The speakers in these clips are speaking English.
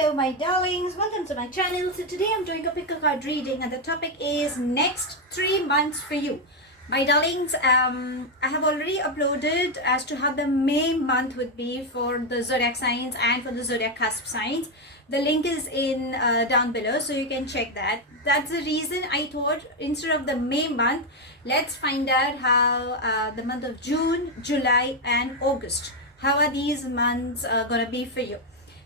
Hello my darlings, welcome to my channel. So today I'm doing a pick a card reading and the topic is next 3 months for you. My darlings, I have already uploaded as to how the May month would be for the zodiac signs and for the zodiac cusp signs. The link is in down below, so you can check that. That's the reason I thought instead of the May month, let's find out how the month of June, July and August, how are these months gonna be for you.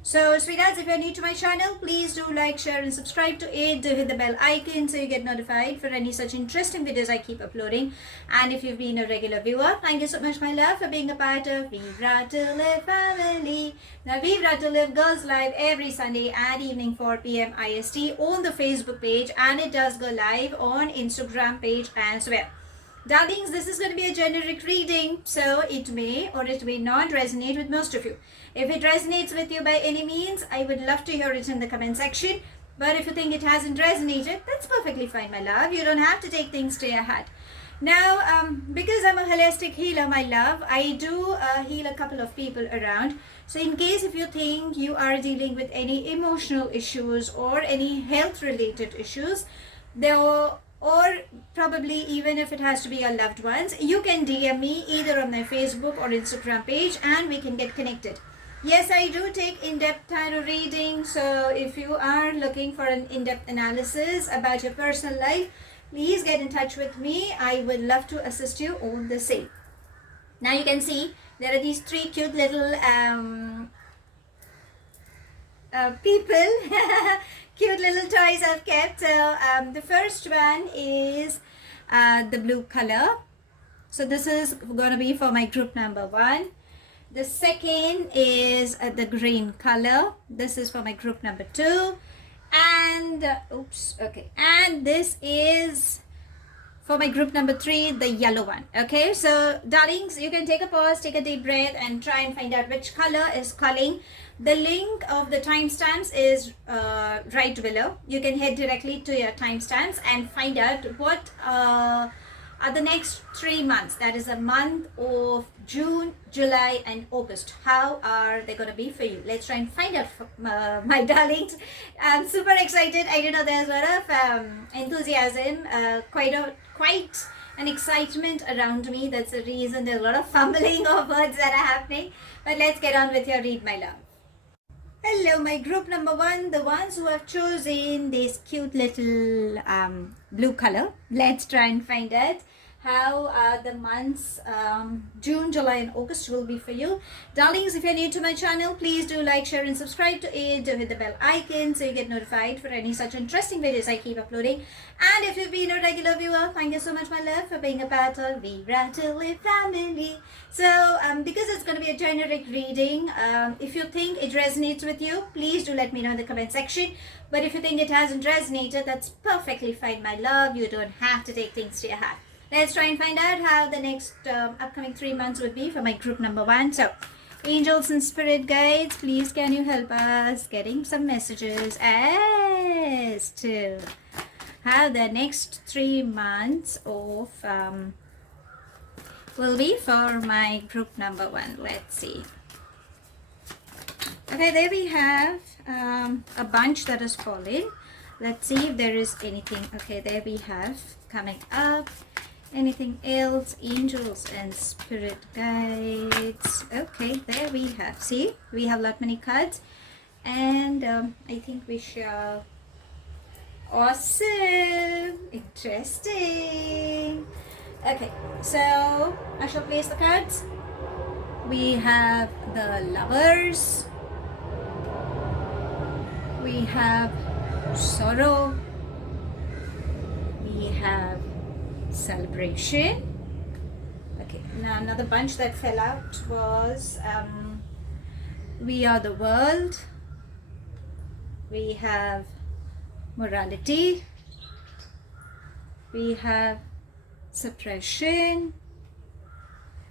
So sweethearts, if you're new to my channel, please do like, share and subscribe to it. Do hit the bell icon so you get notified for any such interesting videos I keep uploading. And if you've been a regular viewer, thank you so much my love for being a part of Vivre to Live family. Now Vivre to Live goes live every Sunday at evening 4 p.m. IST on the Facebook page, and it does go live on Instagram page as well. Darlings, this is going to be a generic reading, so it may or it may not resonate with most of you. If it resonates with you by any means, I would love to hear it in the comment section. But if you think it hasn't resonated, that's perfectly fine, my love. You don't have to take things to your heart. Now, because I'm a holistic healer, my love, I do heal a couple of people around. So in case if you think you are dealing with any emotional issues or any health related issues, or probably even if it has to be your loved ones, you can DM me either on my Facebook or Instagram page and we can get connected. Yes, I do take in-depth tarot reading, so if you are looking for an in-depth analysis about your personal life, please get in touch with me. I would love to assist you on the same. Now you can see there are these three cute little people cute little toys I've kept. So the first one is the blue color, so this is going to be for my group number 1. The second is the green color, this is for my group number 2, and and this is for my group number 3, the yellow one. Okay, so darlings, you can take a pause, take a deep breath and try and find out which color is calling. The link of the timestamps is right below. You can head directly to your timestamps and find out what are the next 3 months. That is a month of June, July and August. How are they going to be for you? Let's try and find out, my darlings. I'm super excited. I know there's a lot of enthusiasm, quite an excitement around me. That's the reason there's a lot of fumbling of words that are happening. But let's get on with your read, my love. Hello my group number 1, the ones who have chosen this cute little blue color. Let's try and find out how the months June, July and August will be for you. Darlings, if you're new to my channel, please do like, share and subscribe to it. Do hit the bell icon so you get notified for any such interesting videos I keep uploading. And if you've been a regular viewer, thank you so much my love for being a part of Vivre to Live family. So because it's going to be a generic reading, if you think it resonates with you, please do let me know in the comment section. But if you think it hasn't resonated, that's perfectly fine my love. You don't have to take things to your heart. Let's try and find out how the next upcoming 3 months would be for my group number 1. So angels and spirit guides, please can you help us getting some messages as to how the next 3 months of will be for my group number 1. Let's see. Okay, there we have a bunch that is falling. Let's see if there is anything. Okay, there we have coming up. Anything else? Angels and spirit guides. Okay, there we have. See, we have lot many cards, and I think we shall. Awesome, interesting. Okay, so I shall place the cards. We have the lovers. We have sorrow. We have celebration. Okay, now another bunch that fell out was we are the world. We have morality. We have suppression.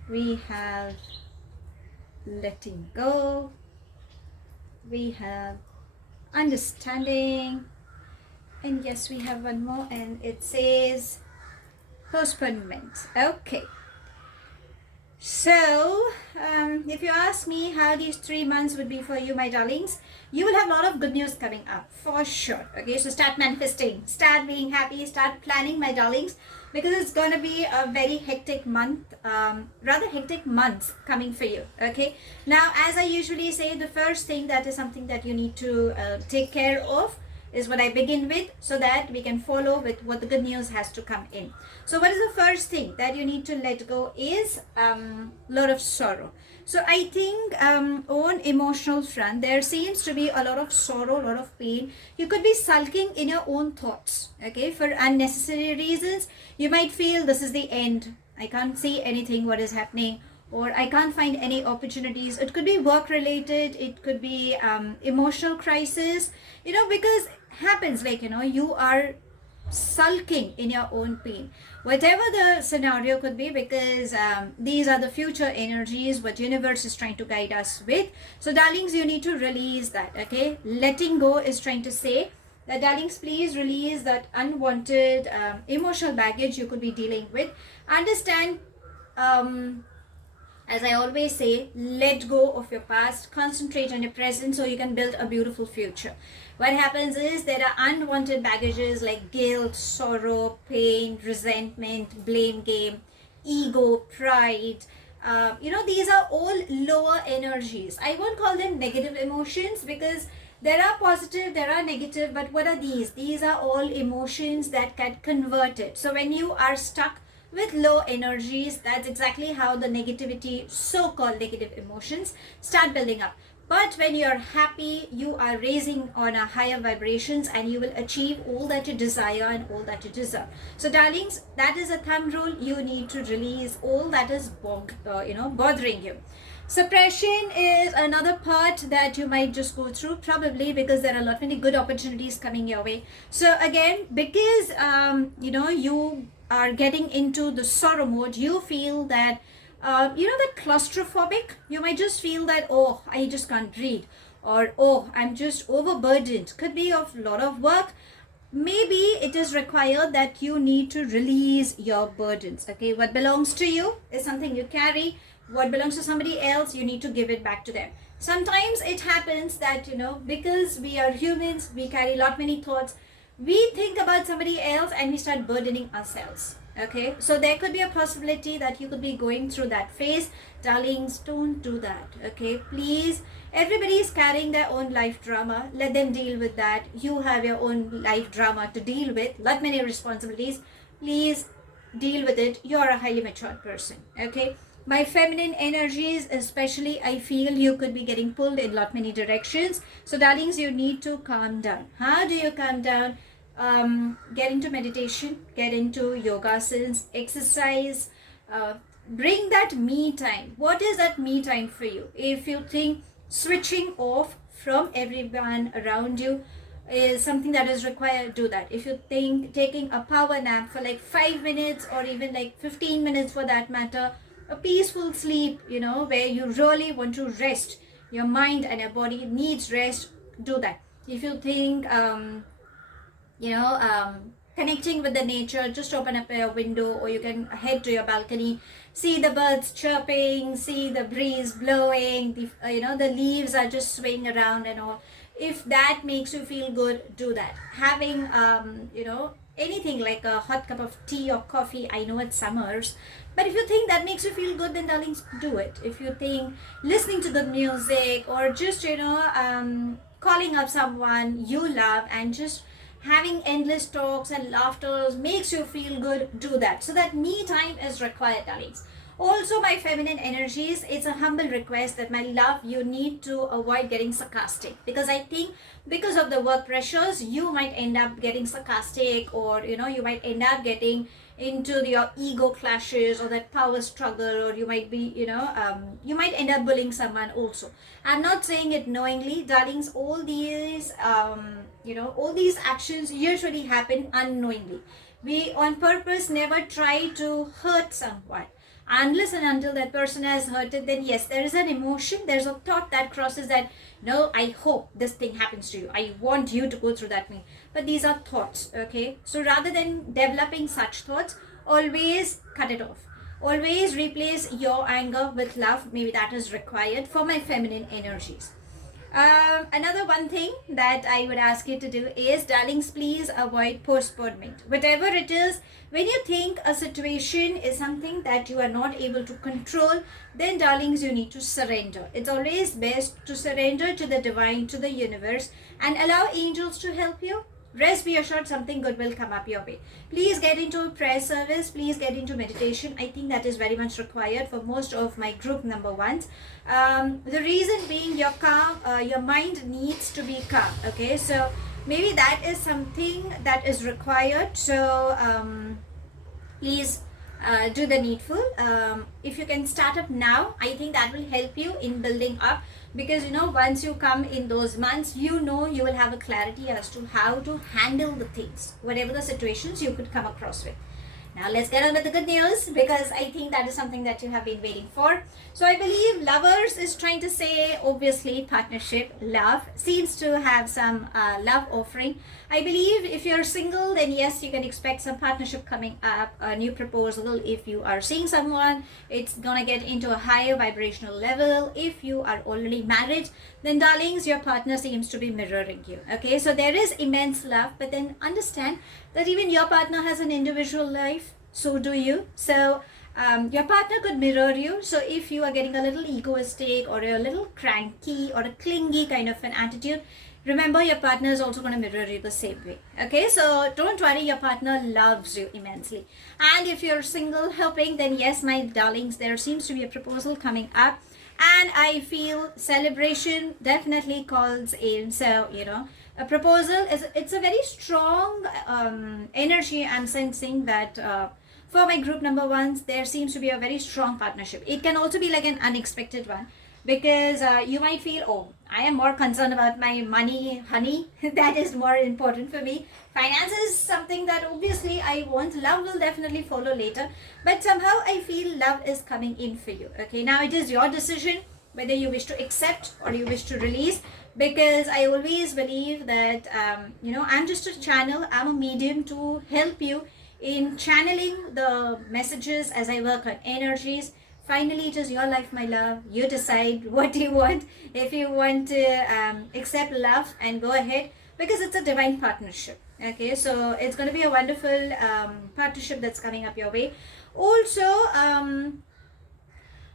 We have letting go. We have understanding. And yes, we have one more, and it says postponement. Okay, so if you ask me how these 3 months would be for you, my darlings, you will have a lot of good news coming up for sure. Okay, so start manifesting, start being happy, start planning, my darlings, because it's going to be a very hectic month, rather hectic months coming for you. Okay, now as I usually say, the first thing that is something that you need to take care of is what I begin with, so that we can follow with what the good news has to come in. So what is the first thing that you need to let go is lot of sorrow. So I think on emotional front, there seems to be a lot of sorrow, a lot of pain. You could be sulking in your own thoughts, okay, for unnecessary reasons. You might feel this is the end. I can't see anything what is happening, or I can't find any opportunities. It could be work related, it could be emotional crisis, because happens, like, you are sulking in your own pain, whatever the scenario could be, because these are the future energies what universe is trying to guide us with. So darlings, you need to release that. Okay, letting go is trying to say that, darlings, please release that unwanted emotional baggage you could be dealing with. Understand, as I always say, let go of your past, concentrate on your present so you can build a beautiful future. What happens is there are unwanted baggages like guilt, sorrow, pain, resentment, blame game, ego, pride. These are all lower energies. I won't call them negative emotions, because there are positive, there are negative, but what are these? These are all emotions that get converted. So when you are stuck with low energies, that's exactly how the negativity, so-called negative emotions, start building up. But when you're happy, you are raising on a higher vibrations, and you will achieve all that you desire and all that you deserve. So darlings, that is a thumb rule. You need to release all that is bothering you. Suppression is another part that you might just go through, probably because there are a lot many good opportunities coming your way. So again, because you are getting into the sorrow mode, you feel that that claustrophobic. You might just feel that, oh, I just can't breathe, or oh, I'm just overburdened. Could be of a lot of work. Maybe it is required that you need to release your burdens. Okay, what belongs to you is something you carry. What belongs to somebody else, you need to give it back to them. Sometimes it happens that, because we are humans, we carry a lot many thoughts. We think about somebody else and we start burdening ourselves. Okay, so there could be a possibility that you could be going through that phase. Darlings, don't do that. Okay, please. Everybody is carrying their own life drama. Let them deal with that. You have your own life drama to deal with. Lot many responsibilities. Please deal with it. You're a highly matured person. Okay. My feminine energies, especially, I feel you could be getting pulled in lot many directions. So darlings, you need to calm down. How do you calm down? Get into meditation, get into yoga asanas, exercise, bring that me time. What is that me time for you? If you think switching off from everyone around you is something that is required, do that. If you think taking a power nap for like 5 minutes, or even like 15 minutes for that matter, a peaceful sleep, where you really want to rest, your mind and your body needs rest, do that. If you think connecting with the nature, just open up your window, or you can head to your balcony, see the birds chirping, see the breeze blowing, the leaves are just swaying around and all. If that makes you feel good, do that. Having anything like a hot cup of tea or coffee, I know it's summers, but if you think that makes you feel good, then darlings, do it. If you think listening to the music, or just calling up someone you love and just having endless talks and laughter makes you feel good, do that. So that me time is required, darlings. Also, my feminine energies, it's a humble request that, my love, you need to avoid getting sarcastic, because I think because of the work pressures, you might end up getting sarcastic, or you might end up getting into your ego clashes, or that power struggle, or you might be you might end up bullying someone also. I'm not saying it knowingly, darlings. All these all these actions usually happen unknowingly. We on purpose never try to hurt someone. Unless and until that person has hurted, then yes, there is an emotion, there's a thought that crosses that, no, I hope this thing happens to you, I want you to go through that thing. But these are thoughts. Okay, so rather than developing such thoughts, always cut it off. Always replace your anger with love. Maybe that is required for my feminine energies. Another one thing that I would ask you to do is, darlings, please avoid postponement. Whatever it is, when you think a situation is something that you are not able to control, then darlings, you need to surrender. It's always best to surrender to the divine, to the universe, and allow angels to help you. Rest be assured, something good will come up your way. Please get into prayer service. Please get into meditation. I think that is very much required for most of my group number ones. The reason being, your mind needs to be calm. Okay, so maybe that is something that is required. So please do the needful. If you can start up now, I think that will help you in building up. Because once you come in those months, you will have a clarity as to how to handle the things, whatever the situations you could come across with. Now let's get on with the good news, because I think that is something that you have been waiting for. So I believe lovers is trying to say, obviously, partnership, love, seems to have some love offering. I believe if you're single, then yes, you can expect some partnership coming up, a new proposal. If you are seeing someone, it's gonna get into a higher vibrational level. If you are already married, then darlings, your partner seems to be mirroring you. Okay, so there is immense love, but then understand that even your partner has an individual life, so do you. So your partner could mirror you. So if you are getting a little egoistic, or a little cranky, or a clingy kind of an attitude, remember your partner is also going to mirror you the same way. Okay, so don't worry, your partner loves you immensely. And if you're single helping, then yes, my darlings, there seems to be a proposal coming up, and I feel celebration definitely calls in. So a proposal it's a very strong energy. I'm sensing that for my group number ones, there seems to be a very strong partnership. It can also be like an unexpected one, because you might feel, oh, I am more concerned about my money, honey. That is more important for me. Finance is something that obviously I want. Love will definitely follow later, but somehow I feel love is coming in for you. Okay, now it is your decision whether you wish to accept or you wish to release, because I always believe that I'm just a channel, I'm a medium to help you in channeling the messages as I work on energies. Finally, it is your life, my love. You decide what you want. If you want to accept love, and go ahead, because it's a divine partnership. Okay, so it's going to be a wonderful partnership that's coming up your way. Also,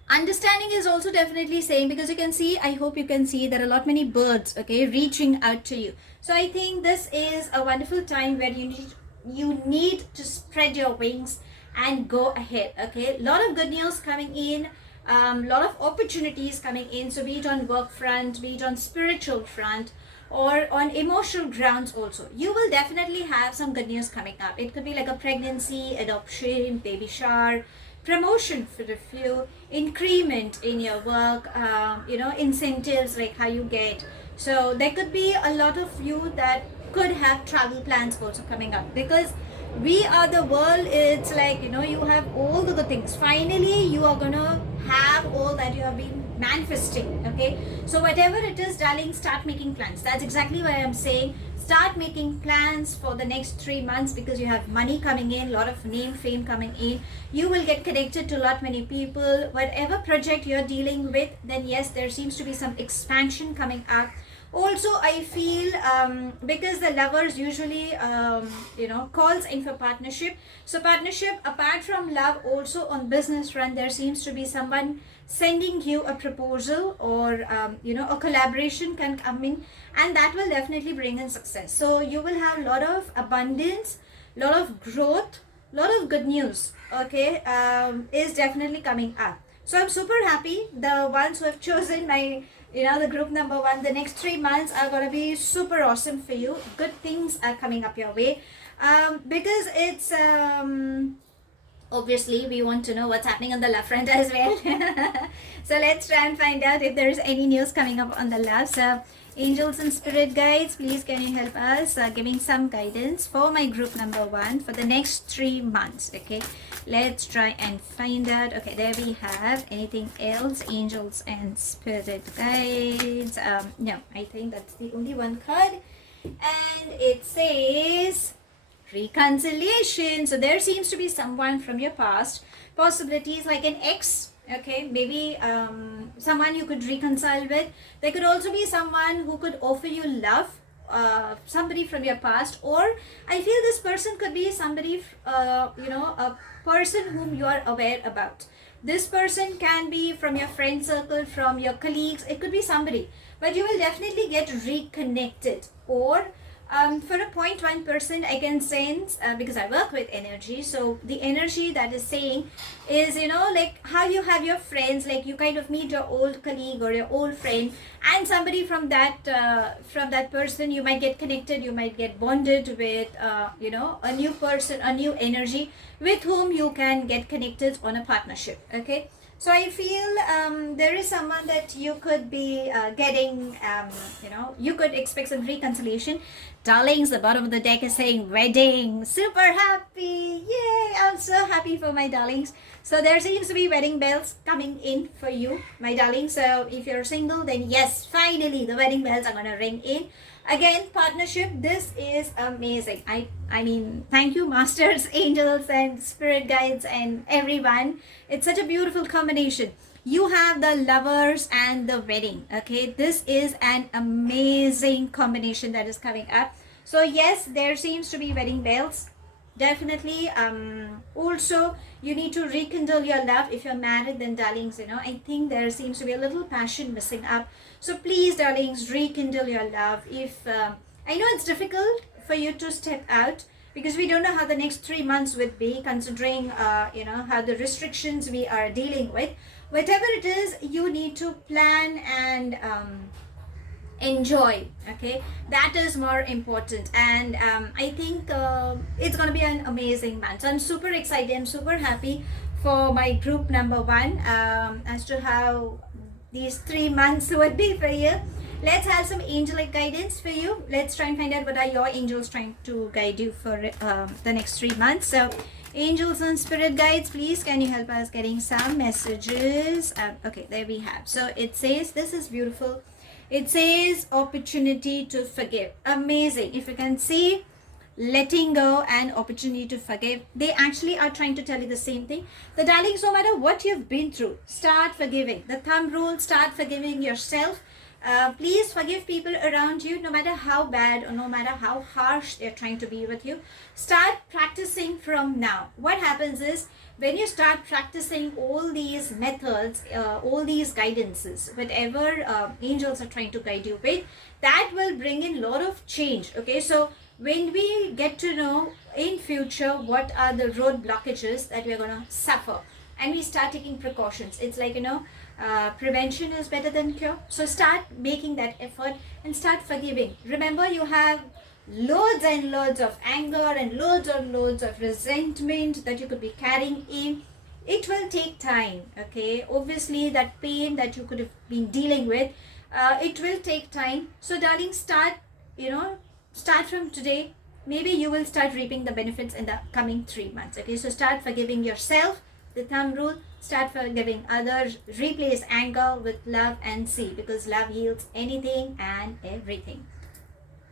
understanding is also definitely saying, because you can see, I hope you can see, there are a lot many birds, okay, reaching out to you. So I think this is a wonderful time where you need to spread your wings and go ahead. Okay, a lot of good news coming in, lot of opportunities coming in. So be it on work front, be it on spiritual front, or on emotional grounds also, you will definitely have some good news coming up. It could be like a pregnancy, adoption, baby shower, promotion for a few, increment in your work, incentives like how you get. So there could be a lot of you that could have travel plans also coming up, because we are the world. It's like you have all the good things. Finally you are gonna have all that you have been manifesting. Okay, so whatever it is, darling, start making plans. That's exactly what I'm saying. Start making plans for the next 3 months, because you have money coming in, a lot of name, fame coming in. You will get connected to a lot many people. Whatever project you're dealing with, then yes, there seems to be some expansion coming up. Also, I feel because the lovers usually calls in for partnership. So partnership, apart from love, also on business front, there seems to be someone sending you a proposal, or a collaboration can come in, and that will definitely bring in success. So you will have a lot of abundance, lot of growth, lot of good news. Okay, is definitely coming up. So I'm super happy. The ones who have chosen my the group number one, the next 3 months are going to be super awesome for you. Good things are coming up your way, because it's obviously we want to know what's happening on the love front as well. So let's try and find out if there is any news coming up on the love. So angels and spirit guides, please can you help us giving some guidance for my group number one for the next 3 months. Okay, let's try and find out. Okay, there we have. Anything else? Angels and spirit guides. No, I think that's the only one card, and it says reconciliation. So there seems to be someone from your past possibilities like an ex, okay, maybe someone you could reconcile with. There could also be someone who could offer you love, somebody from your past, or I feel this person could be somebody, a person whom you are aware about. This person can be from your friend circle, from your colleagues, it could be somebody, but you will definitely get reconnected. Or for a 0.1% I can sense, because I work with energy, so the energy that is saying is, like how you have your friends, like you kind of meet your old colleague or your old friend, and somebody from that person, you might get connected, you might get bonded with a new person, a new energy with whom you can get connected on a partnership. Okay, so I feel there is someone that you could be getting, you could expect some reconciliation. Darlings, the bottom of the deck is saying wedding. Super happy. Yay. I'm so happy for my darlings. So there seems to be wedding bells coming in for you, my darlings. So if you're single, then yes, finally the wedding bells are going to ring in. Again, partnership, this is amazing. I mean, thank you, masters, angels, and spirit guides, and everyone. It's such a beautiful combination. You have the lovers and the wedding. Okay, this is an amazing combination that is coming up. So yes, there seems to be wedding bells. Definitely. Also, you need to rekindle your love. If you're married, then darlings, I think there seems to be a little passion missing up. So please, darlings, rekindle your love. If I know it's difficult for you to step out, because we don't know how the next 3 months would be, considering how the restrictions we are dealing with. Whatever it is, you need to plan and enjoy. Okay, that is more important. And I think it's going to be an amazing month. So I'm super excited, I'm super happy for my group number 1, as to how these 3 months would be for you. Let's have some angelic guidance for you. Let's try and find out what are your angels trying to guide you for the next 3 months. So angels and spirit guides, please can you help us getting some messages? Okay, there we have. So it says, this is beautiful. It says opportunity to forgive. Amazing. If you can see, letting go and opportunity to forgive, they actually are trying to tell you the same thing. The darlings, no matter what you've been through, start forgiving. The thumb rule, start forgiving yourself. Please forgive people around you, no matter how bad or no matter how harsh they're trying to be with you. Start practicing from now. What happens is, when you start practicing all these methods, all these guidances, whatever angels are trying to guide you with, that will bring in a lot of change. Okay, so when we get to know in future what are the road blockages that we're going to suffer, and we start taking precautions, it's like, prevention is better than cure. So start making that effort and start forgiving. Remember, you have loads and loads of anger and loads of resentment that you could be carrying in. It will take time. Okay, obviously that pain that you could have been dealing with, it will take time. So darling, start from today. Maybe you will start reaping the benefits in the coming 3 months. Okay, so start forgiving yourself. The thumb rule, start forgiving others. Replace anger with love and see, because love heals anything and everything.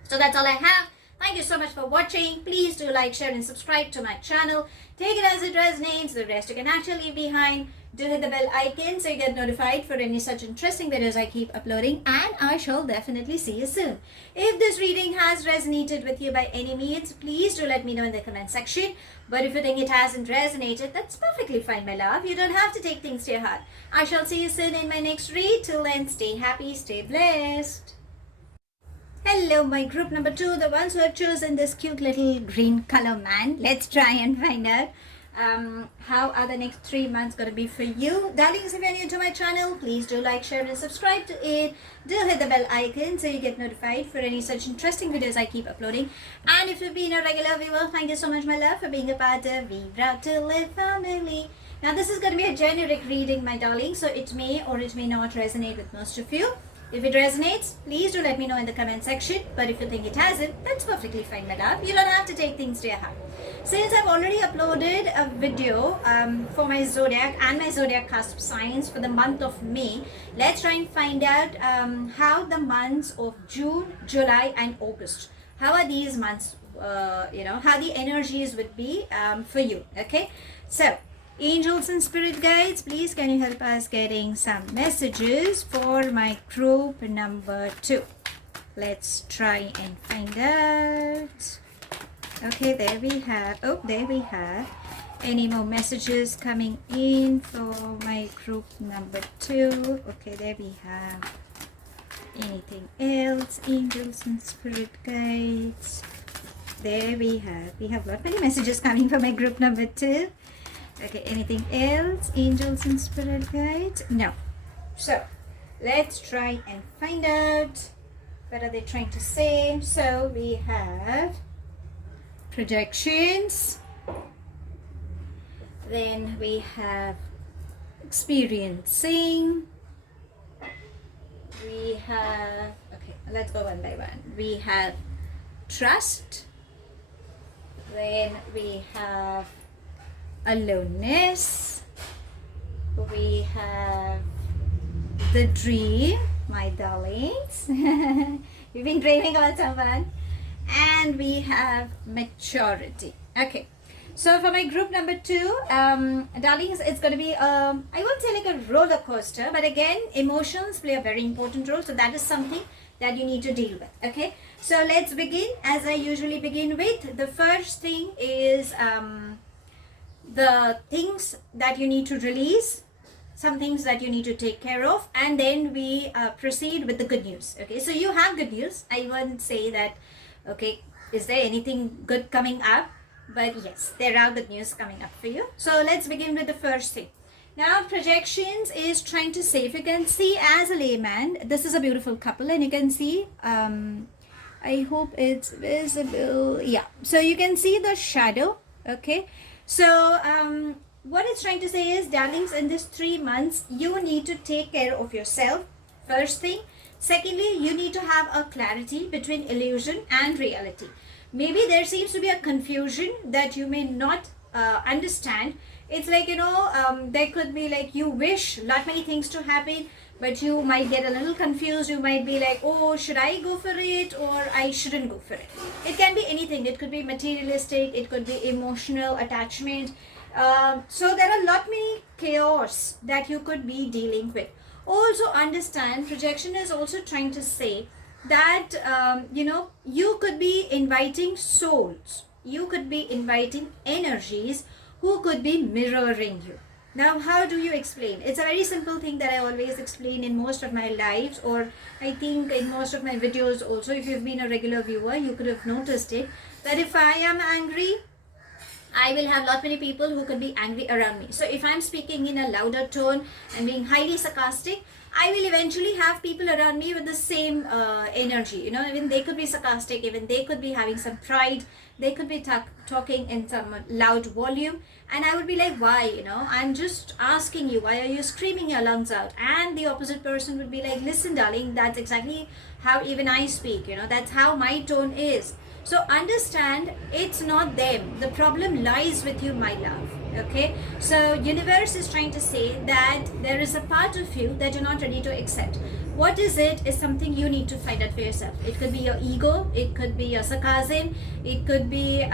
So that's all I have. Thank you so much for watching. Please do like, share and subscribe to my channel. Take it as it resonates. The rest you can actually leave behind. Do hit the bell icon so you get notified for any such interesting videos I keep uploading, and I shall definitely see you soon. If this reading has resonated with you by any means, please do let me know in the comment section. But if you think it hasn't resonated, that's perfectly fine, my love. You don't have to take things to your heart. I shall see you soon in my next read. Till then, stay happy, stay blessed. Hello, my group number 2, the ones who have chosen this cute little green color man. Let's try and find out how are the next 3 months going to be for you. Darlings, if you're new to my channel, please do like, share and subscribe to it. Do hit the bell icon so you get notified for any such interesting videos I keep uploading. And if you've been a regular viewer, thank you so much, my love, for being a part of Vivre to Live family. Now this is going to be a generic reading, my darling, so it may or it may not resonate with most of you. If it resonates, please do let me know in the comment section. But if you think it hasn't, that's perfectly fine, my love. You don't have to take things to your heart. Since I've already uploaded a video for my zodiac and my zodiac cusp signs for the month of May, let's try and find out how the months of June, July and August, how are these months, how the energies would be for you. Okay, so Angels and spirit guides, please can you help us getting some messages for my group number 2? Let's try and find out. Okay, there we have. Oh, there we have. Any more messages coming in for my group number 2? Okay, there we have. Anything else? Angels and spirit guides. There we have. We have lot many messages coming for my group number 2. Okay, anything else? Angels and spirit guides? No. So, let's try and find out what are they trying to say. So, we have projections. Then we have experiencing. We have, okay, let's go one by one. We have trust. Then we have aloneness. We have the dream, my darlings. You've been dreaming about someone. And we have maturity. Okay. So for my group number 2, darlings, it's going to be, I won't say like a roller coaster, but again, emotions play a very important role. So that is something that you need to deal with. Okay. So let's begin as I usually begin with. The first thing is the things that you need to release, some things that you need to take care of, and then we proceed with the good news. Okay. So you have good news. I won't say that, okay, is there anything good coming up? But yes, there are good news coming up for you. So let's begin with the first thing. Now, projections is trying to say, if you can see as a layman, this is a beautiful couple and you can see, I hope it's visible. Yeah. So you can see the shadow. Okay. So what it's trying to say is, darlings, in this 3 months, you need to take care of yourself. First thing. Secondly, you need to have a clarity between illusion and reality. Maybe there seems to be a confusion that you may not understand. It's like, there could be like you wish lot many things to happen, but you might get a little confused. You might be like, oh, should I go for it or I shouldn't go for it? It can be anything. It could be materialistic. It could be emotional attachment. So there are lot many chaos that you could be dealing with. Also understand, projection is also trying to say that, you could be inviting souls. You could be inviting energies who could be mirroring you. Now, how do you explain? It's a very simple thing that I always explain in most of my lives, or I think in most of my videos also. If you've been a regular viewer, you could have noticed it, that if I am angry, I will have lot many people who could be angry around me. So if I'm speaking in a louder tone and being highly sarcastic, I will eventually have people around me with the same energy. Even they could be sarcastic, even they could be having some pride, they could be talking in some loud volume, and I would be like, why? I'm just asking you, why are you screaming your lungs out? And the opposite person would be like, listen, darling, that's exactly how even I speak. That's how my tone is. So understand, it's not them. The problem lies with you, my love. Okay. So universe is trying to say that there is a part of you that you're not ready to accept. What is it is something you need to find out for yourself. It could be your ego. It could be your sarcasm. It could be,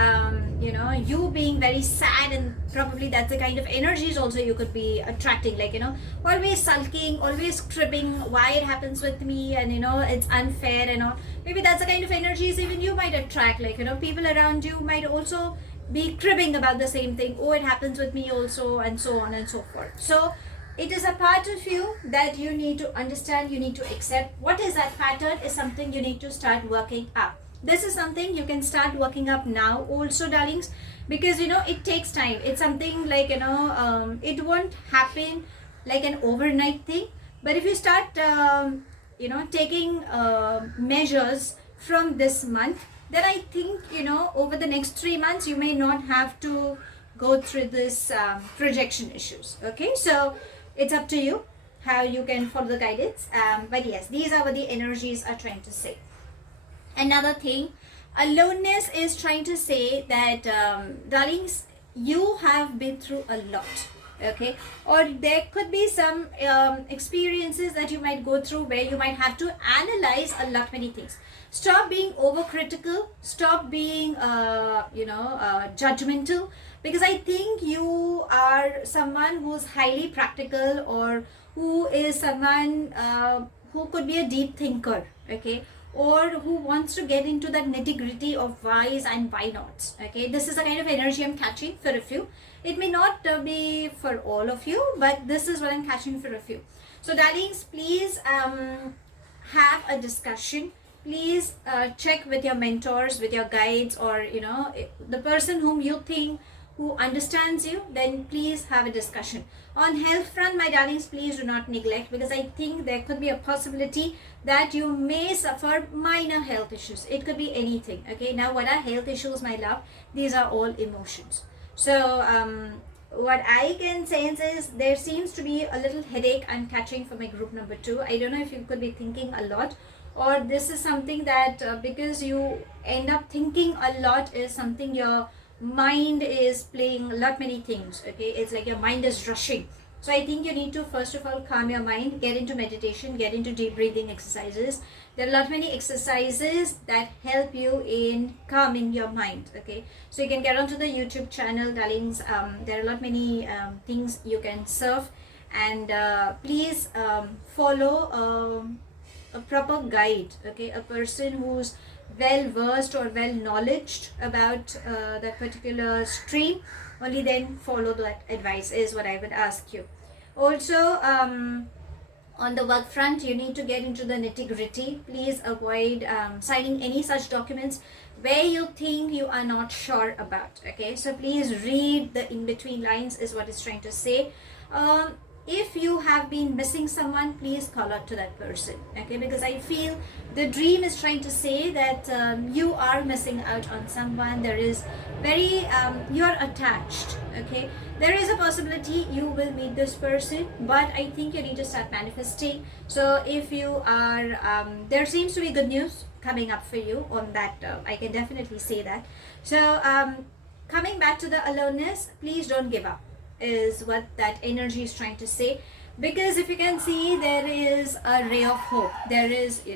you being very sad, and probably that's the kind of energies also you could be attracting. Like, always sulking, always cribbing why it happens with me, and, it's unfair and all. Maybe that's the kind of energies even you might attract. Like, people around you might also be cribbing about the same thing. Oh, it happens with me also, and so on and so forth. So it is a part of you that you need to understand, you need to accept. What is that pattern is something you need to start working up. This is something you can start working up now also, darlings, because it takes time. It's something like, it won't happen like an overnight thing. But if you start taking measures from this month, then I think over the next 3 months you may not have to go through this projection issues. Okay, so it's up to you how you can follow the guidance, but yes, these are what the energies are trying to say. Another thing, aloneness is trying to say that, darlings, you have been through a lot. okay? Or there could be some experiences that you might go through where you might have to analyze a lot many things. Stop being overcritical, stop being judgmental, because I think you are someone who's highly practical, or who is someone who could be a deep thinker, okay, or who wants to get into that nitty gritty of whys and why nots, okay. This is the kind of energy I'm catching for a few. It may not be for all of you, but this is what I'm catching for a few. So darlings, please have a discussion. Please check with your mentors, with your guides, or the person whom you think who understands you. Then please have a discussion. On health front, my darlings, please do not neglect, because I think there could be a possibility that you may suffer minor health issues. It could be anything, okay. Now, what are health issues, my love? These are all emotions. So what I can sense is there seems to be a little headache I'm catching for my group number 2. I don't know if you could be thinking a lot, or this is something that because you end up thinking a lot, is something your mind is playing a lot many things, okay. It's like your mind is rushing. So I think you need to first of all calm your mind, get into meditation, get into deep breathing exercises. There are a lot many exercises that help you in calming your mind, okay. So you can get onto the YouTube channel, darlings. There are a lot many things you can surf, and please follow a proper guide, okay, a person who's well versed or well knowledged about that particular stream. Only then follow that advice is what I would ask you. Also, on the work front, you need to get into the nitty gritty. Please avoid signing any such documents where you think you are not sure about, okay. So please read the in between lines is what it's trying to say. If you have been missing someone, please call out to that person, okay, because I feel the dream is trying to say that you are missing out on someone. There is you are attached, okay. There is a possibility you will meet this person, but I think you need to start manifesting. So if you are there seems to be good news coming up for you on that. I can definitely say that. So coming back to the aloneness, please don't give up is what that energy is trying to say. Because if you can see, there is a ray of hope, there is a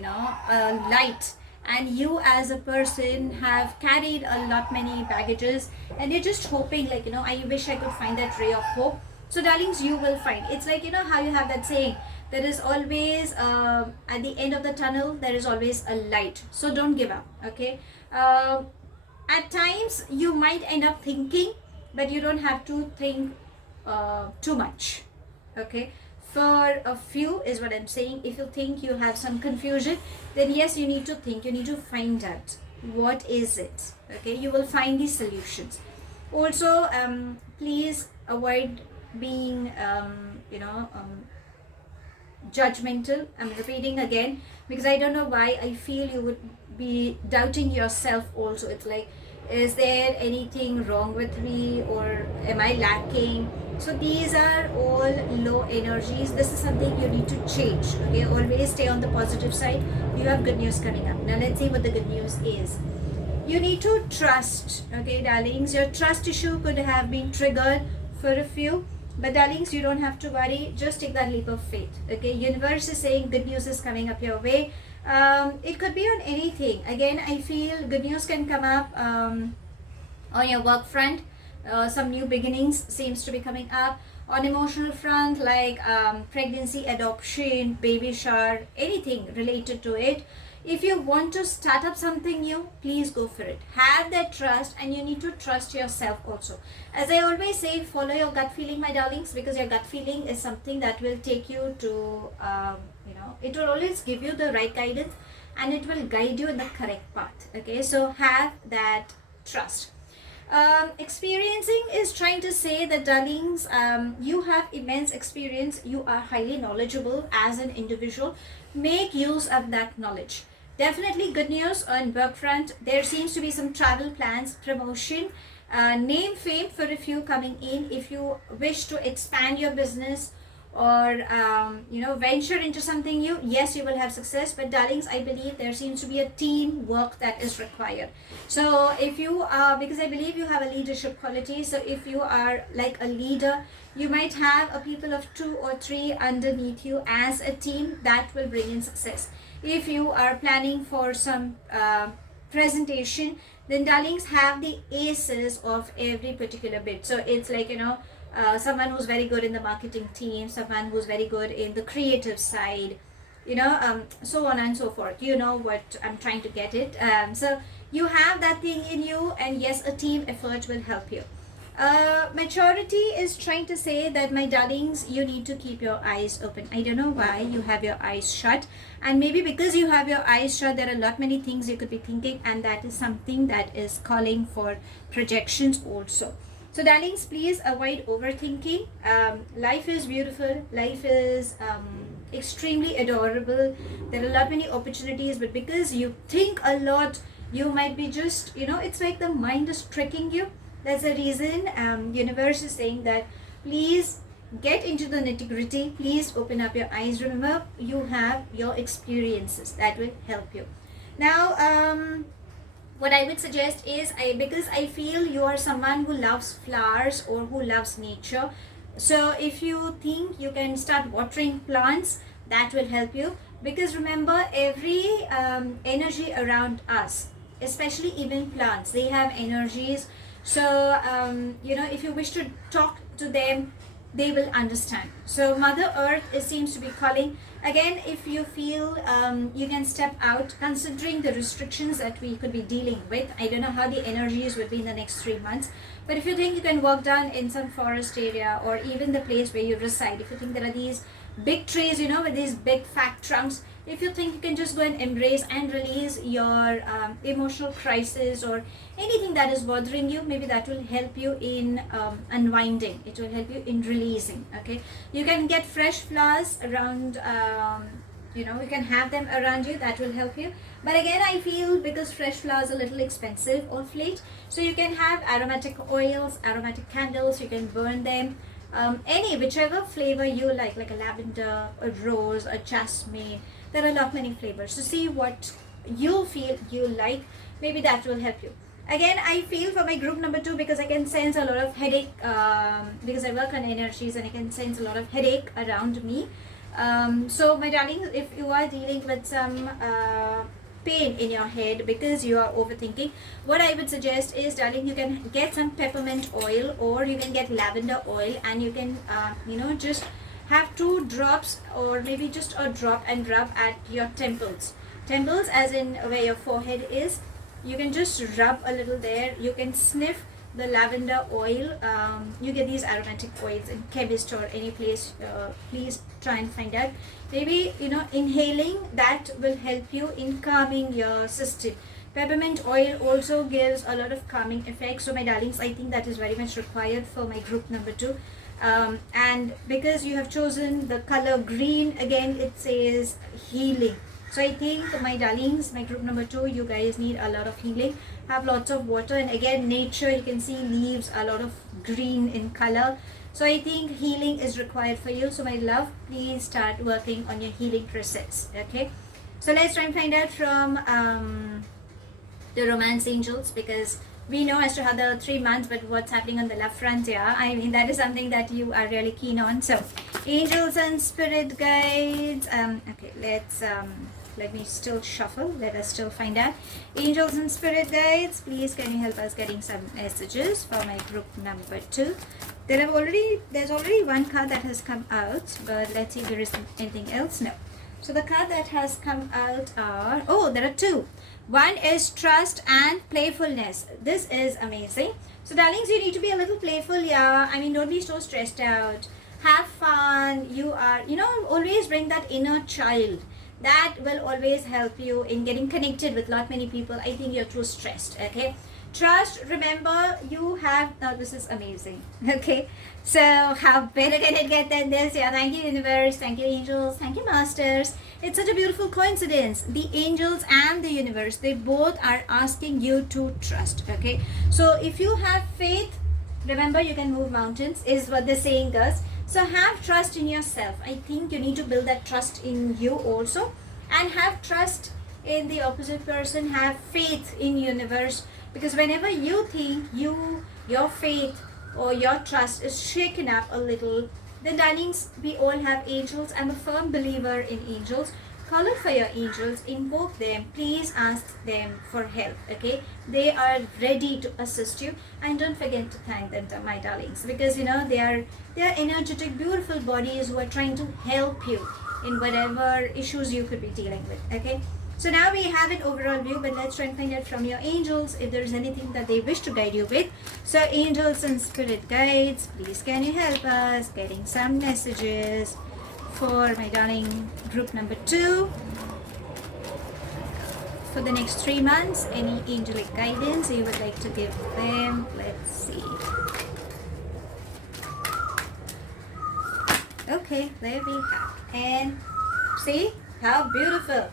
light, and you as a person have carried a lot many baggages, and you're just hoping, like, I wish I could find that ray of hope. So darlings, you will find. It's like, how you have that saying, there is always at the end of the tunnel, there is always a light. So don't give up, okay. At times you might end up thinking, but you don't have to think too much, okay. For a few is what I'm saying. If you think you have some confusion, then yes, you need to think, you need to find out what is it, okay. You will find these solutions. Also, please avoid being judgmental. I'm repeating again, because I don't know why I feel you would be doubting yourself also. It's like, is there anything wrong with me, or am I lacking? So these are all low energies. This is something you need to change, okay. Always stay on the positive side. You have good news coming up. Now let's see what the good news is. You need to trust, okay, darlings. Your trust issue could have been triggered for a few, but darlings, you don't have to worry. Just take that leap of faith, okay. Universe is saying good news is coming up your way. It could be on anything. Again, I feel good news can come up on your work front. Some new beginnings seems to be coming up. On emotional front, like pregnancy, adoption, baby shower, anything related to it. If you want to start up something new, please go for it. Have that trust, and you need to trust yourself also. As I always say, follow your gut feeling, my darlings, because your gut feeling is something that will take you to it will always give you the right guidance, and it will guide you in the correct path, okay. So have that trust. Experiencing is trying to say that, darlings, you have immense experience. You are highly knowledgeable as an individual. Make use of that knowledge. Definitely good news on work front. There seems to be some travel plans, promotion, name, fame for a few coming in. If you wish to expand your business, or venture into something new, yes, you will have success. But darlings, I believe there seems to be a teamwork that is required. So if you are, because I believe you have a leadership quality, so if you are like a leader, you might have a people of 2 or 3 underneath you as a team that will bring in success. If you are planning for some presentation, then darlings, have the aces of every particular bit. So it's like, someone who's very good in the marketing team, someone who's very good in the creative side, so on and so forth. You know what I'm trying to get it. So you have that thing in you, and yes, a team effort will help you. Maturity is trying to say that, my darlings, you need to keep your eyes open. I don't know why you have your eyes shut, and maybe because you have your eyes shut, there are a lot many things you could be thinking, and that is something that is calling for projections also. So darlings, please avoid overthinking. Life is beautiful, life is extremely adorable. There are a lot many opportunities, but because you think a lot, you might be just, it's like the mind is tricking you. That's the reason universe is saying that please get into the nitty-gritty. Please open up your eyes. Remember, you have your experiences that will help you. Now, what I would suggest is, because I feel you are someone who loves flowers or who loves nature. So if you think you can start watering plants, that will help you. Because remember, every energy around us, especially even plants, they have energies. So, if you wish to talk to them, they will understand. So Mother Earth, it seems to be calling. Again, if you feel you can step out, considering the restrictions that we could be dealing with. I don't know how the energies will be in the next 3 months. But if you think you can walk down in some forest area, or even the place where you reside, if you think there are these big trees, with these big fat trunks, if you think you can just go and embrace and release your emotional crisis or anything that is bothering you, maybe that will help you in unwinding. It will help you in releasing. Okay, you can get fresh flowers around, you can have them around you. That will help you. But again, I feel because fresh flowers are a little expensive of late, so you can have aromatic oils, aromatic candles. You can burn them. Whichever flavor you like a lavender, a rose, a jasmine. There are a lot many flavors. So see what you feel you like. Maybe that will help you. Again, I feel for my group number 2, because I can sense a lot of headache, because I work on energies, and I can sense a lot of headache around me. So my darlings, if you are dealing with some pain in your head because you are overthinking, what I would suggest is, darling, you can get some peppermint oil, or you can get lavender oil, and you can just have 2 drops, or maybe just a drop, and rub at your temples as in where your forehead is. You can just rub a little there. You can sniff the lavender oil. You get these aromatic oils in chemist or any place. Please try and find out. Maybe inhaling that will help you in calming your system. Peppermint oil also gives a lot of calming effects. So my darlings, I think that is very much required for my group number 2. And because you have chosen the color green, again it says healing. So I think, my darlings, my group number 2, you guys need a lot of healing. Have lots of water, and again nature, you can see leaves, a lot of green in color. So I think healing is required for you. So my love, please start working on your healing process. Okay, so let's try and find out from the romance angels, because we know as to how the 3 months, but what's happening on the love front, yeah, I mean, that is something that you are really keen on. So angels and spirit guides, okay, let me still shuffle. Let us still find out. Angels and spirit guides, please can you help us getting some messages for my group number 2. There's already 1 card that has come out, but let's see if there is anything else. No. So the card that has come out are, there are 2. One is trust and playfulness. This is amazing. So darlings, you need to be a little playful, yeah. I mean, don't be so stressed out. Have fun. You are, always bring that inner child. That will always help you in getting connected with lot many people. I think you're too stressed. Okay, trust. Remember, you have, now this is amazing. Okay, so how better can it get than this? Yeah, thank you universe, thank you angels, thank you masters. It's such a beautiful coincidence. The angels and the universe, they both are asking you to trust. Okay, so if you have faith, remember, you can move mountains, is what the saying goes. So have trust in yourself. I think you need to build that trust in you also, and have trust in the opposite person. Have faith in universe, because whenever you think your faith or your trust is shaken up a little, then darlings, we all have angels. I'm a firm believer in angels. Call out for your angels, invoke them, please ask them for help. Okay, they are ready to assist you, and don't forget to thank them, my darlings, because they are energetic, beautiful bodies who are trying to help you in whatever issues you could be dealing with. Okay, so now we have an overall view, but let's try and find out from your angels if there's anything that they wish to guide you with. So angels and spirit guides, please can you help us getting some messages for my darling group number 2 for the next 3 months. Any angelic guidance you would like to give them? Let's see. Okay, there we have. And see how beautiful.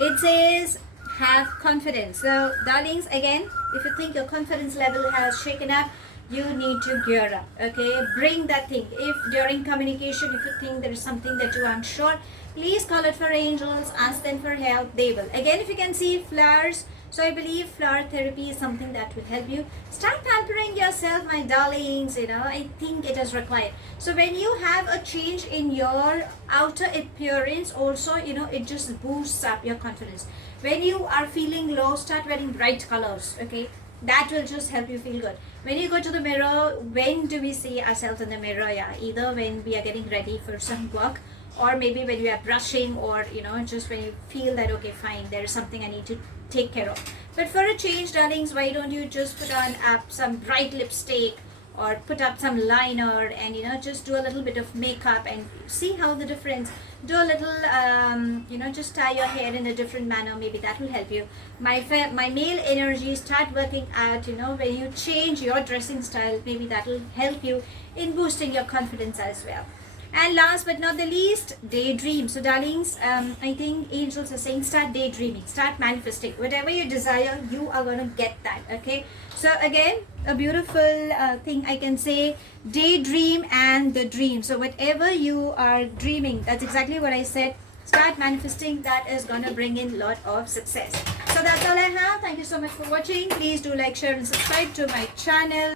It says have confidence. So darlings, again, if you think your confidence level has shaken up, you need to gear up. Okay, bring that thing. If during communication, if you think there is something that you aren't sure, please call it for angels, ask them for help. They will. Again, if you can see flowers, so I believe flower therapy is something that will help you. Start pampering yourself, my darlings. I think it is required. So when you have a change in your outer appearance also, it just boosts up your confidence. When you are feeling low, start wearing bright colors. Okay, that will just help you feel good. When you go to the mirror, when do we see ourselves in the mirror? Yeah, either when we are getting ready for some work, or maybe when we are brushing, or just when you feel that okay, fine, there is something I need to take care of. But for a change, darlings, why don't you just put on up some bright lipstick, or put up some liner, and just do a little bit of makeup and see how the difference. Do a little just tie your hair in a different manner, maybe that will help you. My male energy, start working out. When you change your dressing style, maybe that will help you in boosting your confidence as well. And last but not the least, daydream. So darlings, I think angels are saying start daydreaming, start manifesting. Whatever you desire, you are going to get that. Okay, so again, a beautiful thing I can say, daydream and the dream. So whatever you are dreaming, that's exactly what I said. Start manifesting. That is going to bring in a lot of success. So that's all I have. Thank you so much for watching. Please do like, share and subscribe to my channel.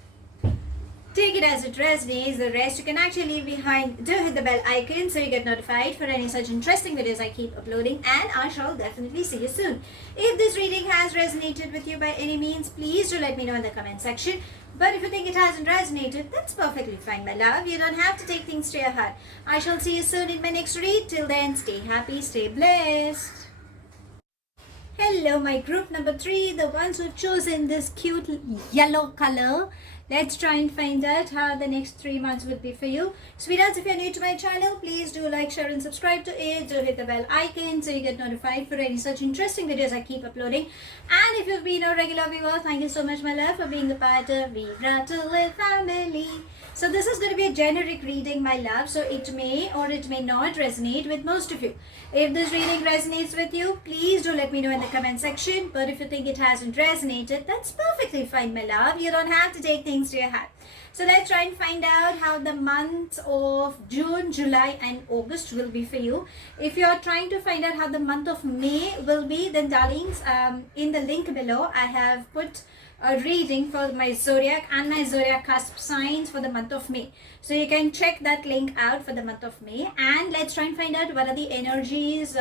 Take it as it resonates. The rest you can actually leave behind. Do hit the bell icon so you get notified for any such interesting videos I keep uploading, and I shall definitely see you soon. If this reading has resonated with you by any means, please do let me know in the comment section. But if you think it hasn't resonated, that's perfectly fine, my love. You don't have to take things to your heart. I shall see you soon in my next read. Till then, stay happy, stay blessed. Hello, my group number 3, the ones who've chosen this cute yellow color. Let's try and find out how the next 3 months will be for you. Sweethearts, if you're new to my channel, please do like, share and subscribe to it. Do hit the bell icon so you get notified for any such interesting videos I keep uploading. And if you've been a regular viewer, thank you so much, my love, for being a part of Vivre to Live family. So this is going to be a generic reading, my love. So it may or it may not resonate with most of you. If this reading resonates with you, please do let me know in the comment section. But if you think it hasn't resonated, that's perfectly fine, my love. You don't have to take things to your heart. So let's try and find out how the months of June, July and August will be for you. If you're trying to find out how the month of May will be, then darlings, in the link below, I have put a reading for my zodiac and my zodiac cusp signs for the month of May. So you can check that link out for the month of May. And let's try and find out what are the energies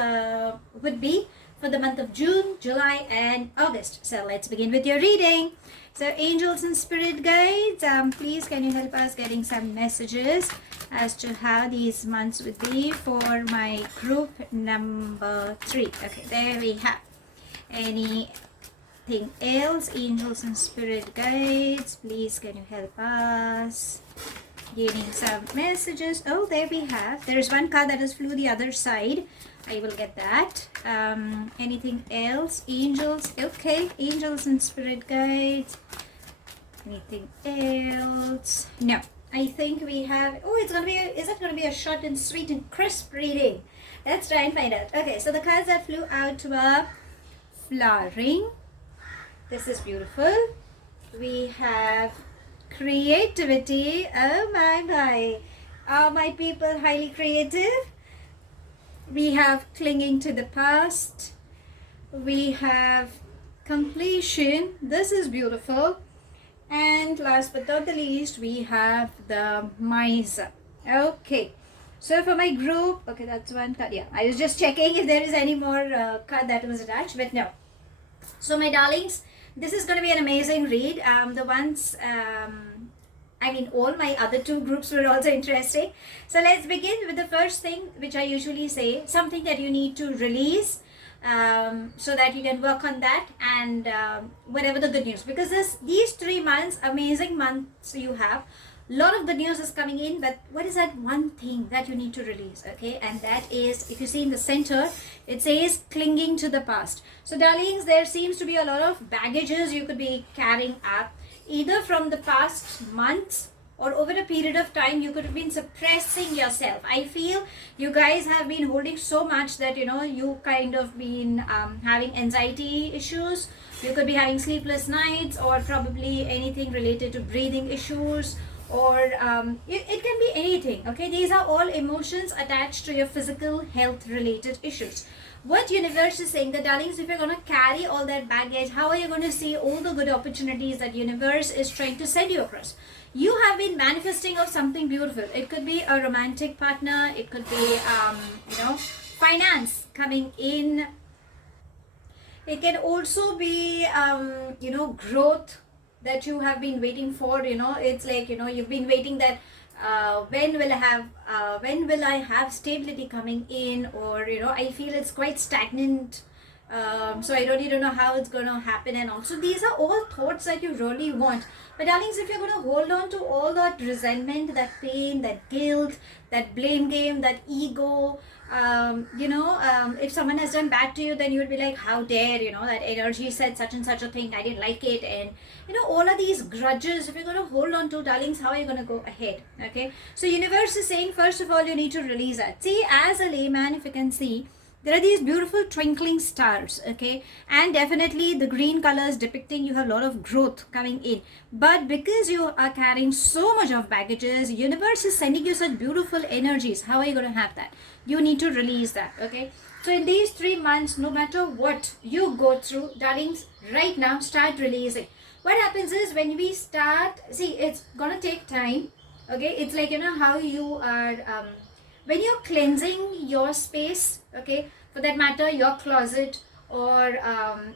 would be for the month of June, July and August. So let's begin with your reading. So angels and spirit guides, please can you help us getting some messages as to how these months would be for my group number 3. Okay, there we have. Anything else? Angels and spirit guides, please can you help us getting some messages? Oh, there we have. There is one card that has flew the other side. I will get that. Anything else? Angels. Okay, angels and spirit guides. Anything else? No. I think we have. Oh, it's gonna be. Is it gonna be a short and sweet and crisp reading? Let's try and find out. Okay, so the cards that flew out were flowering. This is beautiful. We have creativity. Oh my. My people, highly creative. We have clinging to the past. We have completion. This is beautiful. And last but not the least, we have the miser. Okay. So for my group, okay, that's one card. Yeah, I was just checking if there is any more card that was attached, but no. So my darlings, this is going to be an amazing read. All my other two groups were also interesting. So let's begin with the first thing, which I usually say, something that you need to release, so that you can work on that, and whatever the good news, because these 3 months, amazing months you have. Lot of good news is coming in, but what is that one thing that you need to release? Okay, and that is, if you see in the center, it says clinging to the past. So darlings, there seems to be a lot of baggages you could be carrying up, either from the past months or over a period of time. You could have been suppressing yourself. I feel you guys have been holding so much that you kind of been having anxiety issues. You could be having sleepless nights, or probably anything related to breathing issues, or it can be anything. Okay, these are all emotions attached to your physical health related issues. What universe is saying that, darlings, if you're going to carry all that baggage, how are you going to see all the good opportunities that universe is trying to send you across? You have been manifesting of something beautiful. It could be a romantic partner, it could be finance coming in. It can also be growth that you have been waiting for. It's like you've been waiting that when will I have stability coming in, or I feel it's quite stagnant, so I don't even know how it's going to happen. And also, these are all thoughts that you really want. But darlings, if you're going to hold on to all that resentment, that pain, that guilt, that blame game, that ego, if someone has done bad to you, then you would be like, how dare, that energy said such and such a thing, I didn't like it. And all of these grudges, if you're going to hold on to, darlings, how are you going to go ahead? Okay, so universe is saying, first of all, you need to release that. See, as a layman, if you can see, there are these beautiful twinkling stars, okay, and definitely the green colors depicting you have a lot of growth coming in. But because you are carrying so much of baggages, universe is sending you such beautiful energies. How are you going to have that? You need to release that. Okay, so in these 3 months, no matter what you go through, darlings, right now start releasing. What happens is, when we start, see, it's gonna take time. Okay, it's like how you are when you're cleansing your space, okay, for that matter, your closet, or